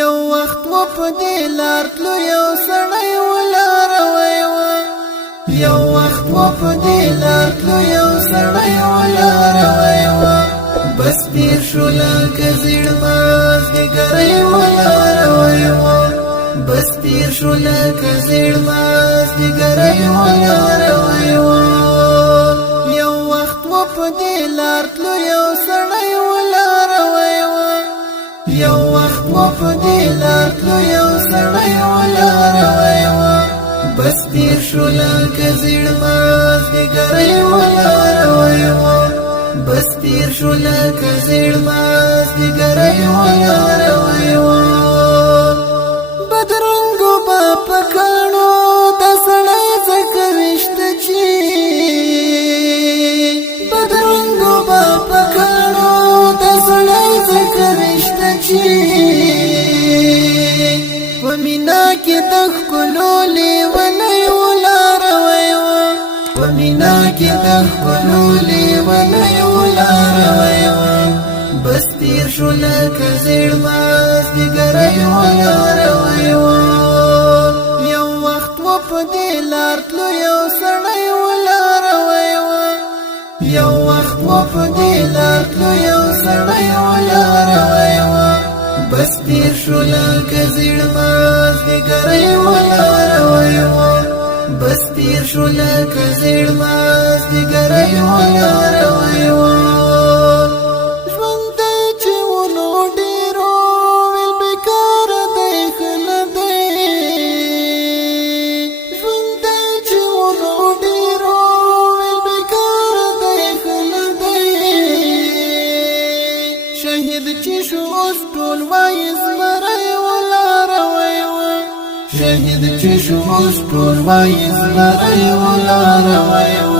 یو وخت و په دې لار تلو یو سړی ولار وایو یو وخت و په دې لار تلو یو سړی ولار وایو بس تیر شو لکه زیړ ماز د ګرۍ ولار وایو بس تیر شو لکه زیړ ماز د ګرۍ ولار وایو یو وخت و په دې لار تلو یو سړی ولار وایو یو وخت و په دې لار تلو یو سړی ولار وایو بس تیر شو لکه زیړ ماز د ګرۍ ولار وایو بس تیر شو لکه زیړ ماز د ګرۍ ولار وایو بدرنګو با پکانو د سړی ځکه وشته چې بدرنګو با پکانو د سړی ځکه وشته چې په مینا کې د ښکلو لیونی ولار وایو په مینا کې د ښکلو لیونی ولار وایو بس تیر شو لکه زیړ ماز د ګرۍ ولار وایو یو وخت و په دې لار تلو یو سړی ولار وایو یو وخت و په دې لار تلو یو سړی ولار وایو بس تیر شو لکه زیړ ماز د ګرۍ ولار وایو بس تیر شو لکه زیړ ماز د ګرۍ ولار وایو ژوند دی چې ونو ډېرو ویل بېکاره دی ښه نه دی ژوند دی چې ونو ډېرو ویل بېکاره دی ښه نه دی شهید چې شو اوس ټول وایي زمری ولار وایو شهید چې شو اوس ټول وایي زمری ولار وایو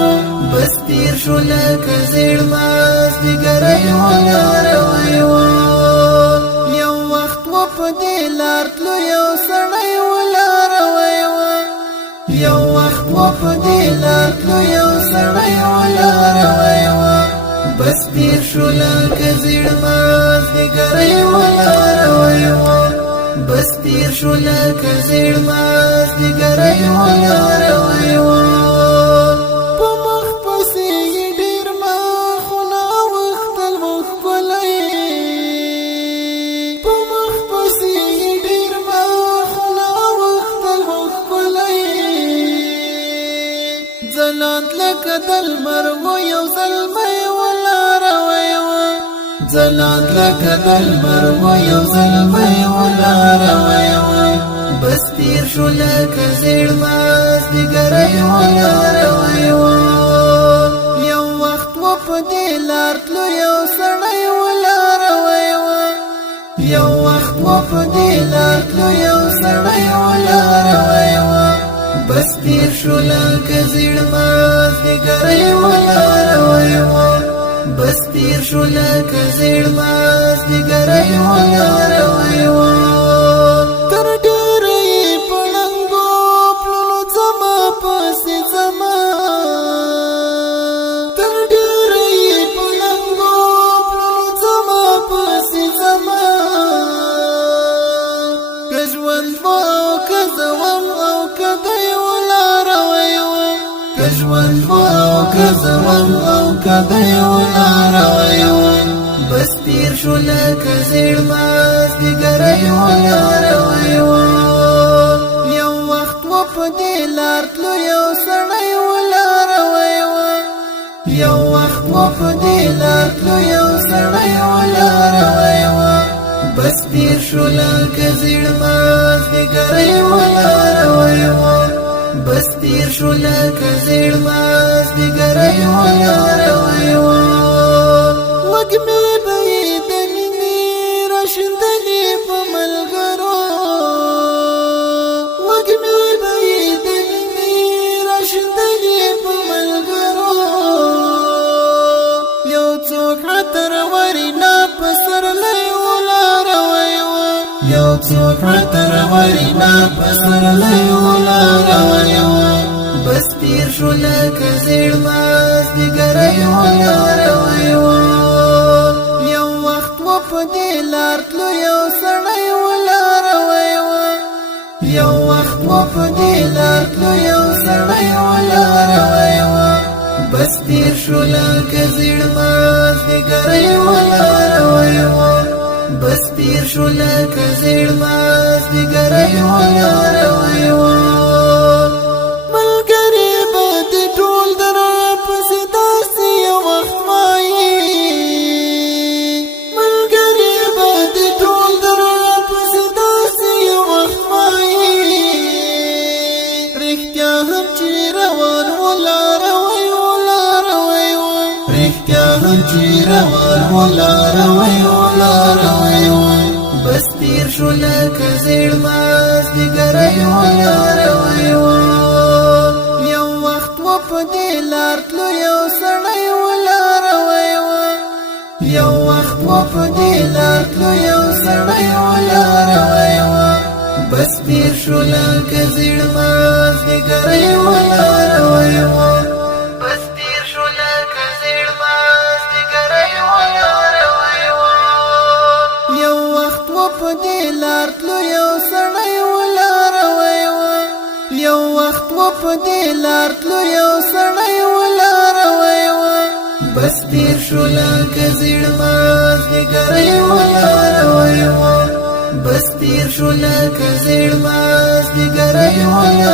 بس تیر شو لکه زیړ ماز د ګرۍ ولار وایو یو وخت و په دې لار تلو یو سړی ولار وایو یو وخت و په دې لار تلو یو سړی ولار وایو بس تیر شو لکه زیړ ماز د ګرۍ ولار وایو بس تیر شو لکه زیړ ماز د ګرۍ ولار وایو په مخ پسې یې ډېر مخونه اوښتل مو ښکلی په مخ پسې یې ډېر مخونه اوښتل مو ښکلی ځلانت لکه د لمر و یو زلمی ولار وایو ځلانت لکه د لمر و یو زلمی ولار وایو بس تیر شو لکه زیړ ماز د ګرۍ ولار وایو یو وخت و په دې لار تلو یو سړی ولار وایو یو وخت و په دې لار تلو یو سړی ولار وایو بس تیر شو لکه زیړ ماز د ګرۍ ولار وایو بس تیر شو لکه زیړ ماز د ګرۍ ولار وایو تر ډېره یې په ړنګو پلونو ځمه پسې ځمه تر ډېره یې په ړنګو پلونو ځمه پسې ځمه که ژوند و او که زوم او که دی ولار وایو که ژوند و او که زوم او که دی ولار وایو بس تیر شو لکه زیړ ماز د ګرۍ ولار وایو یو وخت و په دې لار تلو یو سړی ولار وایو یو وخت و په دې لار تلو یو سړی ولار وایو بس تیر شو لکه زیړ ماز د ګرۍ ولار وایو بس تیر شو لکه زیړ ماز د ګرۍ ولار وایو وږمې به یې د مینې راشندلې په ملګرو وږمې به یې د مینې راشندلې په ملګرو یو څوک عطر ورینا په سرلی ولار وایو یو څوک عطر ورینا په سرلی ولار وایو بس تیر شو لکه زیړ ماز د ګرۍ ولار وایو یو وخت و په دې لار تلو یو سړی ولار په دې لار تلو یو سړی ولاړ وای بس تیر شو لکه زیړ مازدیګری ولاړ وای بس تیر شو لکه زیړ مازدیګری ولاړ وای ملګری به دې ټول در پسې داسې یو وخت وایي ملګری به دې ټول در پسې داسې یو وخت وایي رښتیا هم چې روان ولاړ روان ولاړ وای بس تیر شو لکه زیړ مازدیګری ولاړ وای یو وخت و په دې لار تلو یو سړی ولاړ وای یو وخت و په دې لار تلو یو سړی ولاړ وای بس تیر شو لکه زیړ مازدیګری ولاړ وای په دې لار تلو یو سړی ولاړ وای یو وخت و په دې لار تلو یو سړی ولاړ وای بس تیر شو لکه زیړ مازدیګری ولاړ وای بس تیر شو لکه زیړ مازدیګری ولاړ